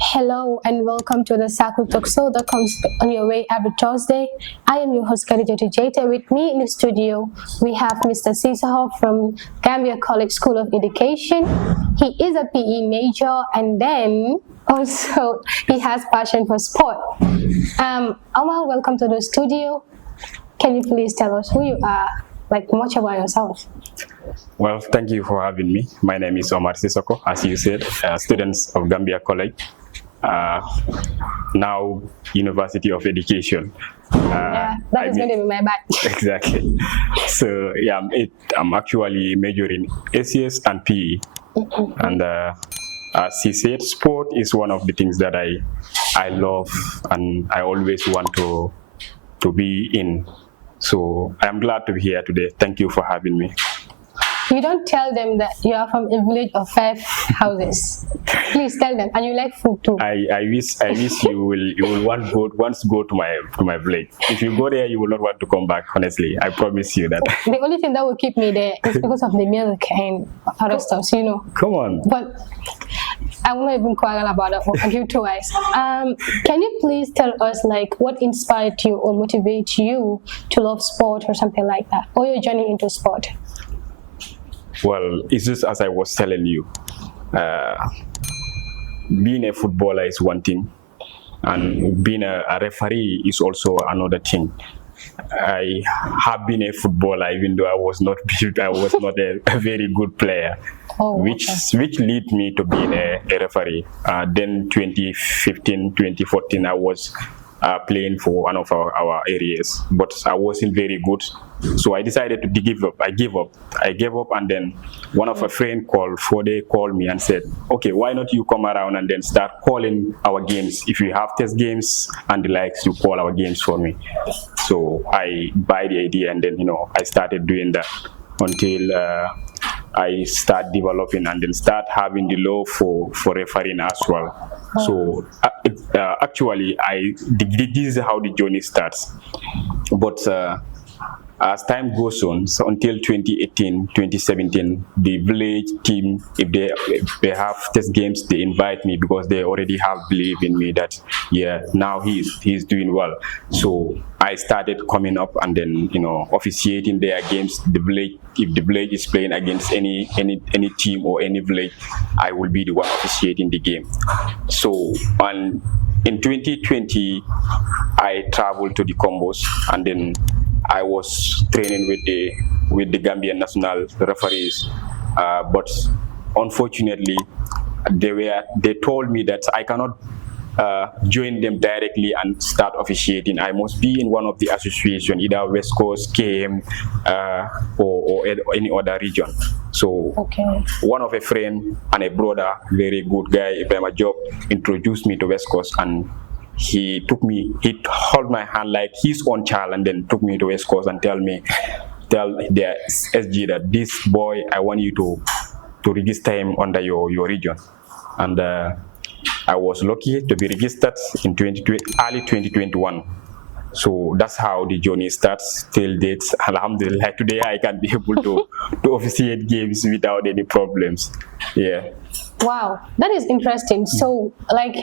Hello and welcome to the Circle Talk Show that comes on your way every Thursday. I am your host Khadija. With me in the studio, we have Mr. Sisaho from Gambia College School of Education. He is a PE major and then also he has passion for sport. Omar, welcome to the studio. Can you please tell us who you are, like much about yourself? Well, thank you for having me. My name is Omar Sissoko, as you said, students of Gambia College, now University of Education. That is going to be my bad. Exactly. So yeah, I'm actually majoring ACS and PE, and as he said, sport is one of the things that I love and I always want to be in. So I'm glad to be here today. Thank you for having me. You don't tell them that you are from a village of 5 houses. Please tell them, and you like food too. I wish you will once go to my village. If you go there, you will not want to come back. Honestly, I promise you that. The only thing that will keep me there is because of the milk and other stuff, you know. Come on. But I will not even quarrel about that or argue twice. Can you please tell us like what inspired you or motivated you to love sport or something like that, or your journey into sport? Well, it's just as I was telling you, being a footballer is one thing, and being a referee is also another thing. I have been a footballer, even though I was not a very good player, which led me to being a referee. Then 2015, 2014, I was playing for one of our areas, but I wasn't very good. So I decided to give up. I gave up, and then one of a friend called me and said, okay, why not you come around and then start calling our games? If you have test games and the likes, you call our games for me. So I buy the idea, and then I started doing that until I start developing and then start having the love for refereeing as well. So actually, this is how the journey starts. But as time goes on, so until 2018, 2017, the village team, if they have test games, they invite me because they already have belief in me that now he's doing well. So I started coming up and then officiating their games. If the village is playing against any team or any village, I will be the one officiating the game. So in 2020, I traveled to the Combos, and then I was training with the Gambian national referees, but unfortunately, they told me that I cannot join them directly and start officiating. I must be in one of the association, either West Coast, KM, or any other region. So one of a friend and a brother, very good guy, by my job, introduced me to West Coast, and he held my hand like his own child, and then took me to West Coast and tell the SG that this boy, I want you to register him under your region. And I was lucky to be registered in early 2021. So that's how the journey starts till date. Alhamdulillah, today I can be able to officiate games without any problems. Yeah. Wow, that is interesting. So like,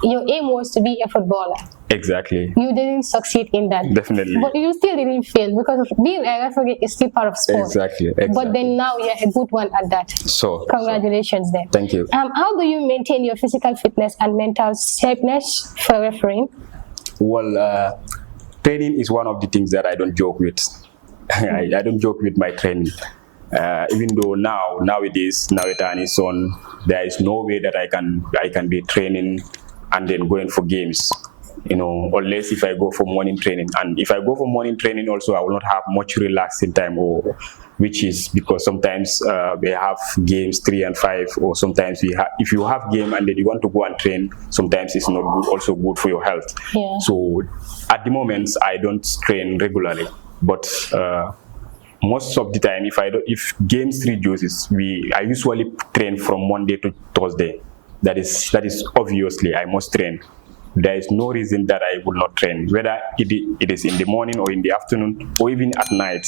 your aim was to be a footballer. Exactly. You didn't succeed in that. Definitely. But you still didn't fail because being a referee is still part of sport. Exactly. But then now you're a good one at that. So congratulations there. Thank you. How do you maintain your physical fitness and mental sharpness for refereeing? Well, training is one of the things that I don't joke with. I don't joke with my training. Even though nowadays time is on, there is no way that I can be training and then going for games, unless if I go for morning training. And if I go for morning training also, I will not have much relaxing time, which is because sometimes we have games 3 and 5, or sometimes if you have game and then you want to go and train, sometimes it's not good, also good for your health. Yeah. So at the moment, I don't train regularly, but most of the time, if games reduces, I usually train from Monday to Thursday. That is obviously I must train. There is no reason that I will not train, whether it is in the morning or in the afternoon or even at night.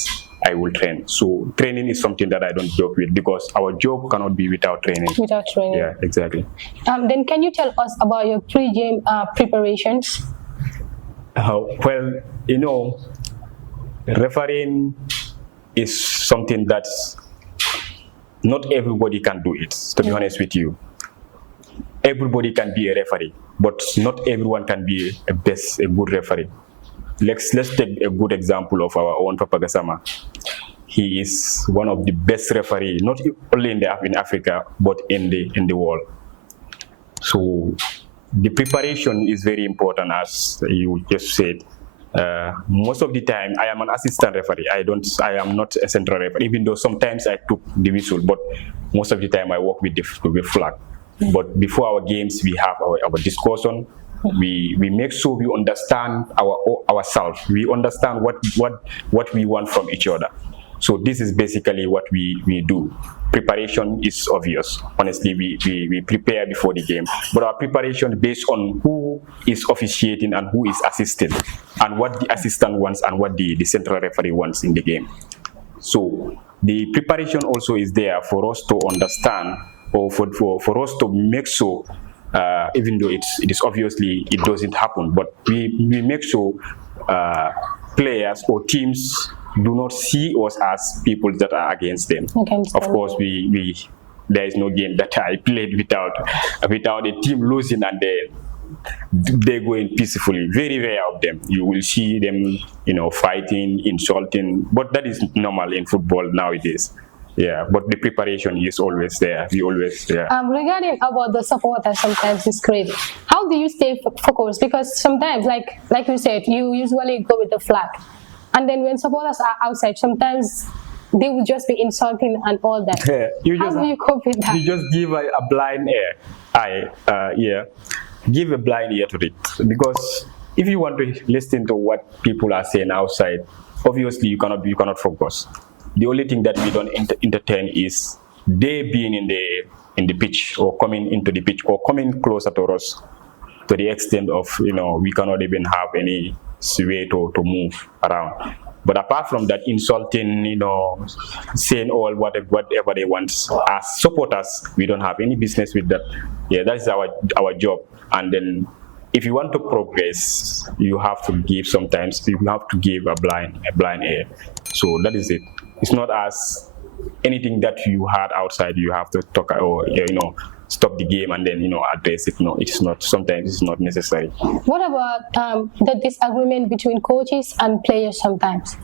I will train. So training is something that I don't joke with, because our job cannot be without training. Without training. Yeah, exactly. Then can you tell us about your pre-game preparations? Well, refereeing is something that not everybody can do it, to be honest with you. Everybody can be a referee, but not everyone can be a good referee. Let's take a good example of our own Papa Gassama. He is one of the best referees, not only in Africa, but in the world. So the preparation is very important, as you just said. Most of the time, I am an assistant referee. I am not a central referee, even though sometimes I took the whistle, but most of the time I work with the flag. But before our games, we have our discussion. We make sure we understand ourselves. We understand what we want from each other. So this is basically what we do. Preparation is obvious. Honestly, we prepare before the game, but our preparation based on who is officiating and who is assisting, and what the assistant wants and what the central referee wants in the game. So the preparation also is there for us to understand, or for us to make sure, even though it is obviously it doesn't happen, but we make sure players or teams do not see us as people that are against them. Of course, there is no game that I played without a team losing and they going peacefully. Very rare of them. You will see them, fighting, insulting, but that is normal in football nowadays. Yeah, but the preparation is always there. We always there. Regarding about the supporters, sometimes it's crazy. How do you stay focused? Because sometimes, like you said, you usually go with the flag. And then when supporters are outside, sometimes they will just be insulting and all that. How do you cope with that? You just give a blind ear. Give a blind ear to it. Because if you want to listen to what people are saying outside, obviously you cannot focus. The only thing that we don't entertain is they being in the pitch, or coming into the pitch, or coming closer to us, to the extent of we cannot even have any way to move around. But apart from that, insulting, saying all whatever they want, as supporters, we don't have any business with that. Yeah, that is our job. And then if you want to progress, you have to give a blind ear. So that is it. It's not as anything that you had outside you have to talk, or stop the game and then address it. No, it's not. Sometimes it's not necessary. What about the disagreement between coaches and players sometimes?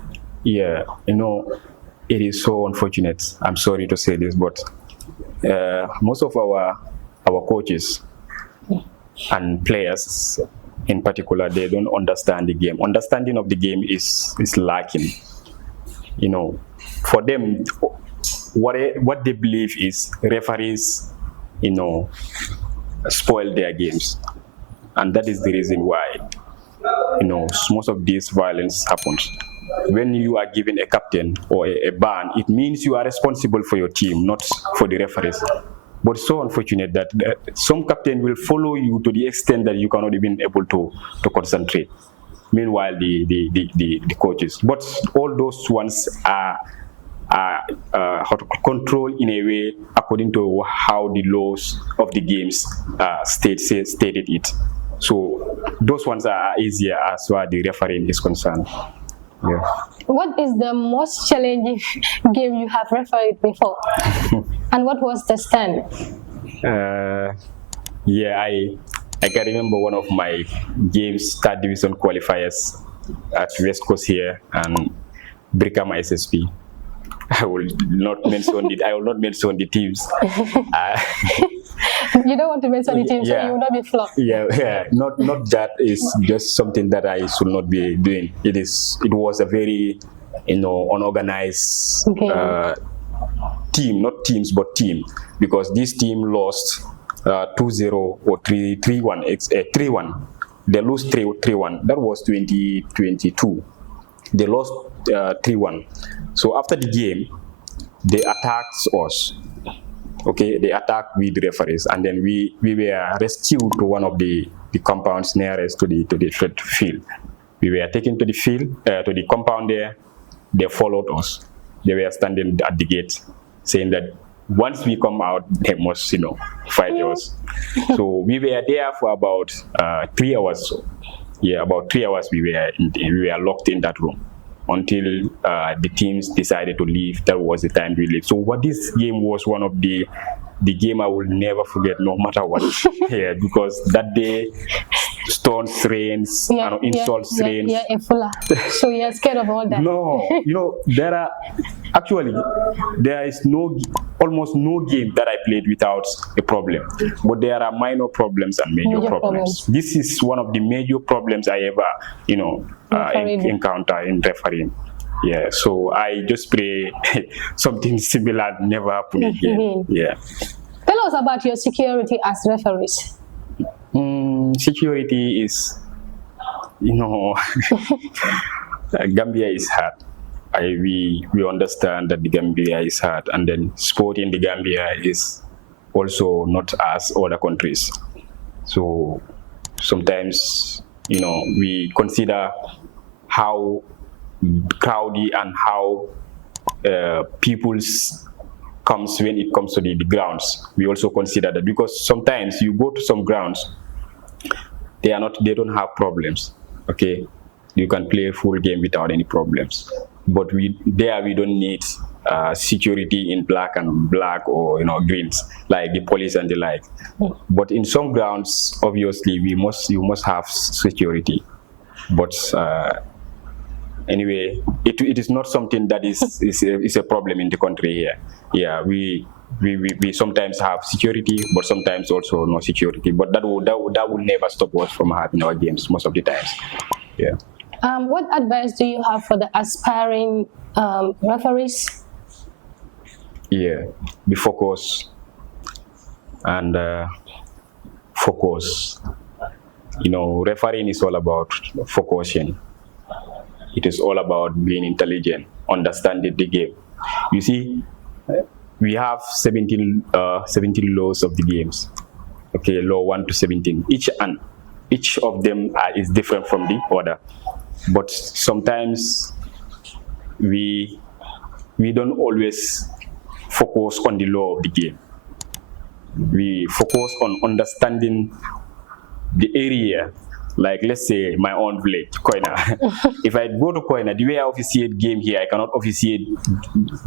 Yeah, it is so unfortunate. I'm sorry to say this, but most of our coaches and players in particular, they don't understand the game. Understanding of the game is lacking. For them, what they believe is referees spoil their games, and that is the reason why most of this violence happens. When you are given a captain or a ban, it means you are responsible for your team, not for the referees. But it's so unfortunate that some captain will follow you to the extent that you cannot even able to concentrate. Meanwhile, the coaches, but all those ones are how to control in a way according to how the laws of the games stated it. So those ones are easier as far as the refereeing is concerned. Yeah. What is the most challenging game you have refereed before? And what was the stand? I can remember one of my games, third division qualifiers at West Coast here, and Brickham SSP. I will not mention the teams. You don't want to mention the teams, so you will not be flogged. Yeah. Not that is just something that I should not be doing. It was a very unorganized team, not teams but team, because this team lost 2-0 or 3-1. 3-1. They lost 3-1. That was 2022. They lost 3-1. So after the game, they attacked us. Okay, they attacked with the referees, and then we were rescued to one of the compounds nearest to the field. We were taken to the field, to the compound there, they followed us. They were standing at the gate saying that once we come out, they must, fight us. So we were there for about 3 hours. So, yeah, about 3 hours we were locked in that room until the teams decided to leave. That was the time we left. So what this game was one of the game I will never forget, no matter what. Yeah, because that day, stones rains, insults rains. Yeah, Efula. So you're scared of all that? No, there is almost no game that I played without a problem. But there are minor problems and major problems. This is one of the major problems I ever, encounter in refereeing. Yeah, so I just pray something similar never happen again. Yeah. Tell us about your security as referees. Security is, Gambia is hard. We understand that the Gambia is hard, and then sport in the Gambia is also not as other countries. So sometimes, we consider how crowded and how people's comes when it comes to the grounds. We also consider that, because sometimes you go to some grounds, they don't have problems. Okay, you can play a full game without any problems. But we don't need security in black or greens, like the police and the like. But in some grounds, obviously, you must have security. But anyway, it is not something that is a problem in the country here. Yeah, we sometimes have security, but sometimes also no security. But that will never stop us from having our games most of the times. Yeah. What advice do you have for the aspiring referees? Yeah, be focused and focus. Refereeing is all about focusing. It is all about being intelligent, understanding the game. You see, we have 17 laws of the games. Okay, law 1 to 17. Each of them is different from the other. But sometimes we don't always focus on the law of the game. We focus on understanding the area. Like, let's say my own village, Koina. If I go to Koina, the way I officiate game here, I cannot officiate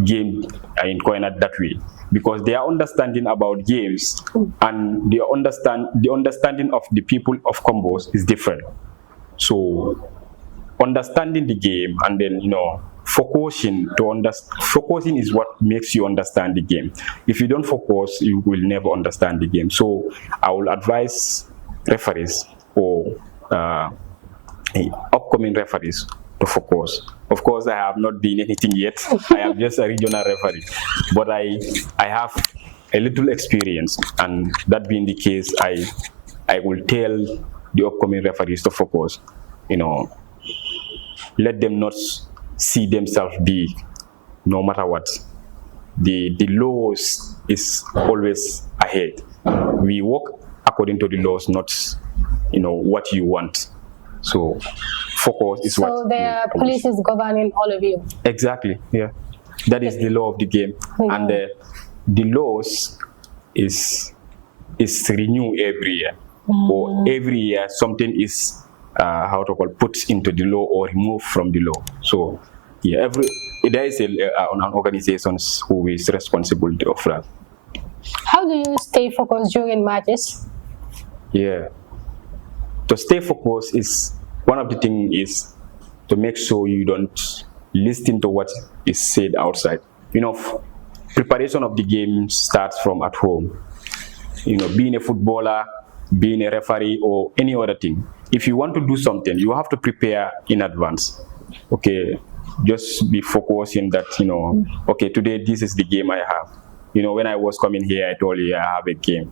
game in Koina that way, because their understanding about games and the understanding of the people of combos is different. So understanding the game and then focusing is what makes you understand the game. If you don't focus, you will never understand the game. So I will advise referees or upcoming referees to focus. Of course, I have not been anything yet. I am just a regional referee, but I have a little experience, and that being the case, I will tell the upcoming referees to focus. Let them not see themselves big, no matter what. The laws is always ahead. We work according to the laws, not what you want. So focus is what. So the police is governing all of you. Exactly. Yeah, that is the law of the game, and the laws is renewed every year, or every year something is put into the law or removed from the law. So yeah, there is an organization who is responsible of that. How do you stay focused during matches? Yeah. To stay focused is one of the things is to make sure you don't listen to what is said outside. Preparation of the game starts from at home. Being a footballer, being a referee, or any other thing. If you want to do something, you have to prepare in advance. Okay, just be focused in that. Okay, today this is the game I have. When I was coming here, I told you I have a game.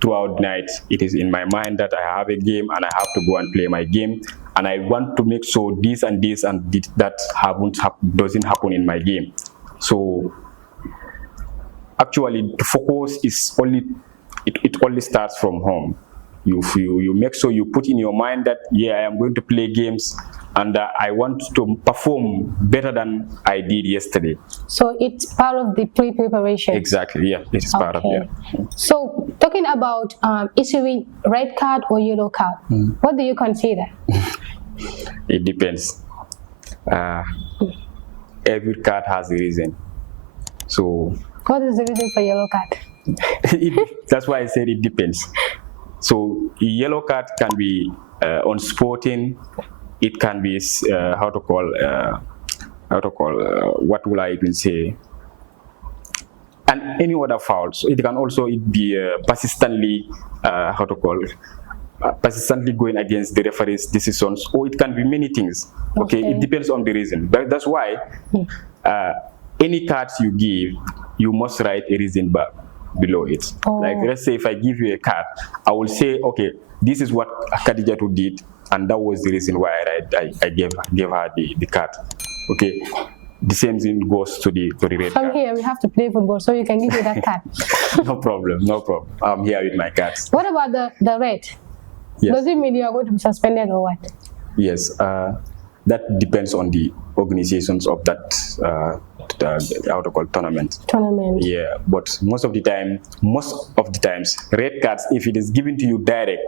Throughout the night, it is in my mind that I have a game and I have to go and play my game, and I want to make sure this and this and that doesn't happen in my game. So actually, the focus is only starts from home. you make sure you put in your mind that, yeah, I am going to play games and I want to perform better than I did yesterday. So it's part of the pre-preparation. Exactly, yeah, it's part of it. So talking about issuing red card or yellow card, what do you consider? It depends. Every card has a reason. So what is the reason for yellow card? That's why I said it depends. So a yellow card can be unsporting. It can be what will I even say? And any other fouls. It can also be persistently persistently going against the referee's decisions, or it can be many things. Okay, it depends on the reason. But that's why any cards you give, you must write a reason below it. Like, let's say if I give you a card, I will say, okay, this is what Khadija did, and that was the reason why I gave her the card. Okay, the same thing goes to the red From card. here, we have to play football, so you can give me that card. No problem. I'm here with my cards. What about the red? Yes. Does it mean you are going to be suspended or what? Yes, that depends on the organizations of that tournament. Yeah, but most of the times, red cards, if it is given to you direct,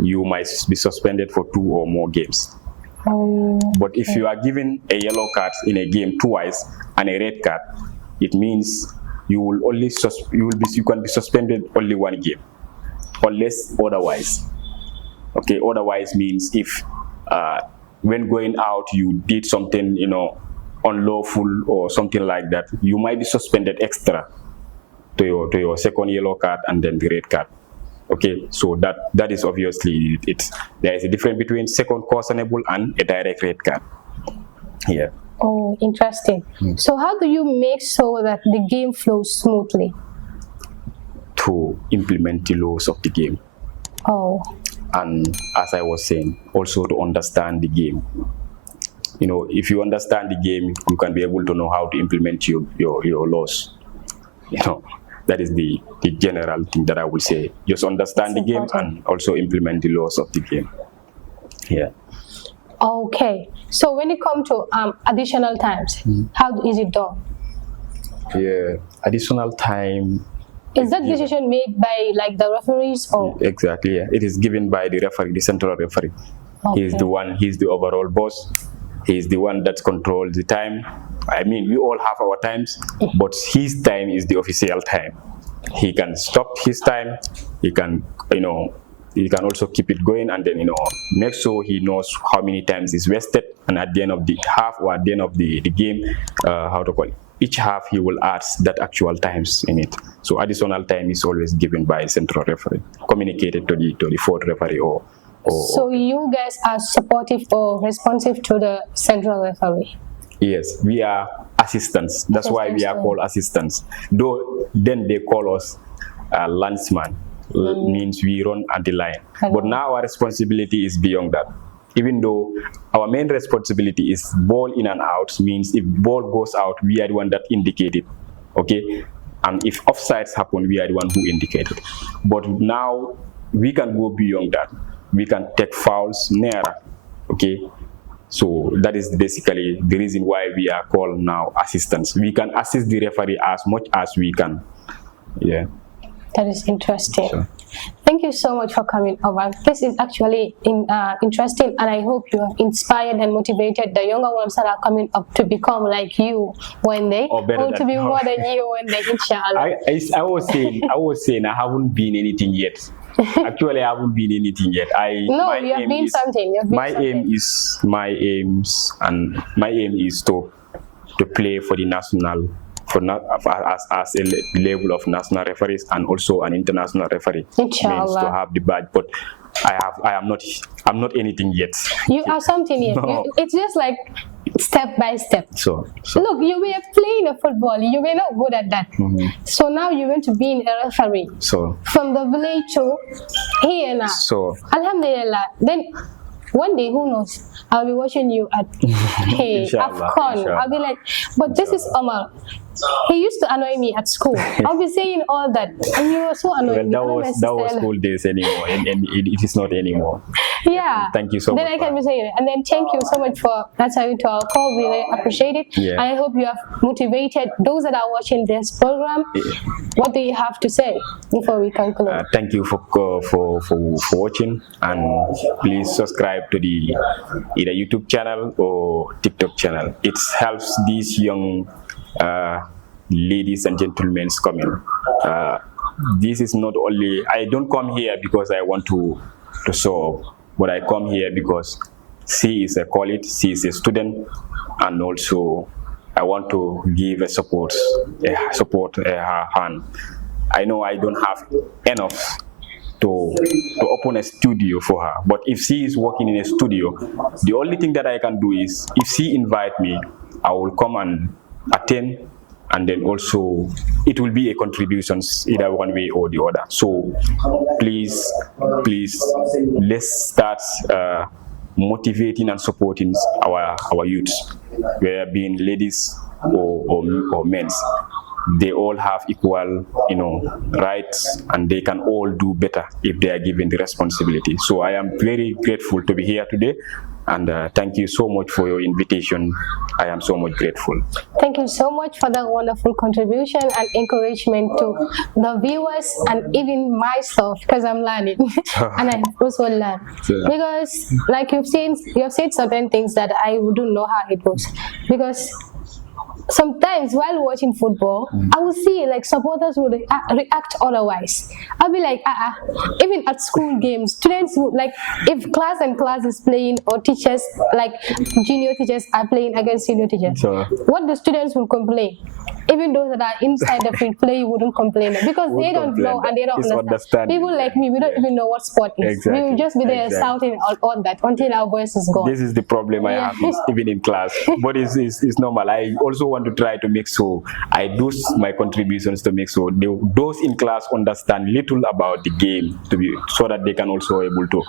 you might be suspended for 2 or more games. But if you are given a yellow card in a game twice and a red card, it means you can be suspended only 1 game, unless otherwise. Okay, otherwise means if when going out you did something unlawful or something like that, you might be suspended extra to your second yellow card and then the red card. Okay, so that is obviously there is a difference between second cautionable and a direct red card. Yeah. Oh, interesting. So how do you make sure that the game flows smoothly? To implement the laws of the game. And as I was saying, also to understand the game. If you understand the game, you can be able to know how to implement your laws. That is the general thing that I would say. Just understand the game and also implement the laws of the game. Yeah. Okay. So when it comes to additional times, how is it done? Yeah, additional time. Is that decision made by the referees or? Exactly. Yeah. It is given by the referee, the central referee. Okay. He's the overall boss. He's the one that controls the time. I mean, we all have our times, but his time is the official time. He can stop his time. He can, he can also keep it going, and then make sure he knows how many times is wasted. And at the end of the half or at the end of the game, each half he will add that actual times in it. So additional time is always given by central referee, communicated to the fourth referee or. So you guys are supportive or responsive to the central referee? Yes, we are assistants. That's why we are called assistants. Though then they call us landsman. Means we run at the line. But now our responsibility is beyond that. Even though our main responsibility is ball in and out, means if ball goes out, we are the one that indicated. Okay, and if offsides happen, we are the one who indicated. But now we can go beyond that. We can take fouls nearer. Okay, so that is basically the reason why we are called now assistants. We can assist the referee as much as we can. Yeah. That is interesting. Sure. Thank you so much for coming over. This is actually interesting, and I hope you have inspired and motivated the younger ones that are coming up to become like you one day, or to be more than you one day, inshallah. I was saying I haven't been anything yet. Actually, I haven't been anything yet. You have been something. My aim is to play for the national. As a level of national referees and also an international referee. Inshallah. Means to have the badge, but I'm not anything yet. You are something yet. No. It's just like step by step. So look, you were playing a football, you were not good at that. So now you want to be a referee. So from the village to here now. So Alhamdulillah. Then one day, who knows, I'll be watching you at AFCON. I'll be like, but this is Omar. He used to annoy me at school. I'll be saying all that, and you were so annoying. Well, that was school days anymore, and it is not anymore. Yeah. Thank you so then much. Then I can be saying it. And then thank you so much for answering to our call. We really appreciate it. Yeah. And I hope you have motivated those that are watching this program. Yeah. What do you have to say before we conclude? Thank you for watching, and please subscribe to the either YouTube channel or TikTok channel. It helps these young ladies and gentlemen coming. This is not only, I don't come here because I want to show up, but I come here because she is a college, she is a student, and also I want to give a support her hand. I know I don't have enough to open a studio for her, but if she is working in a studio, the only thing that I can do is, if she invite me, I will come and attend, and then also it will be a contribution either one way or the other. So please let's start motivating and supporting our youths, whether being ladies or men. They all have equal, rights, and they can all do better if they are given the responsibility. So I am very grateful to be here today, and thank you so much for your invitation. I am so much grateful. Thank you so much for that wonderful contribution and encouragement to the viewers and even myself, because I'm learning and I also learn. Because like you have said certain things that I wouldn't know how it goes. Because sometimes while watching football, I will see like supporters would react otherwise. I'll be like, even at school games, students would, like, if class is playing, or teachers, like junior teachers are playing against senior teachers, what the students will complain. Even those that are inside the field play wouldn't complain, because they don't know and they don't understand. People like me, we don't even know what sport is. Exactly. We will just be there shouting all that until our voice is gone. This is the problem I have, even in class. But it's normal. I also want to try to make sure I do my contributions to make sure those in class understand little about the game, so that they can also able to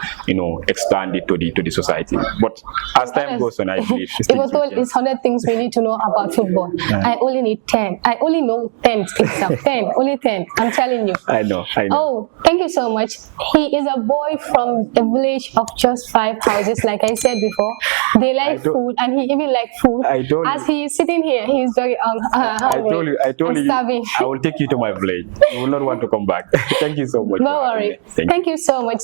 expand it to the society. But as time goes on, I believe it was told it's 100 things we need to know about football. I only need 10. I only know 10 things. 10, only 10. I'm telling you. I know. Oh, thank you so much. He is a boy from a village of just 5 houses. Like I said before, they like food, and he even like food. As he is sitting here, he is very hungry. I told you. Starving. I will take you to my village. You will not want to come back. Thank you so much. No worry. Thank you so much.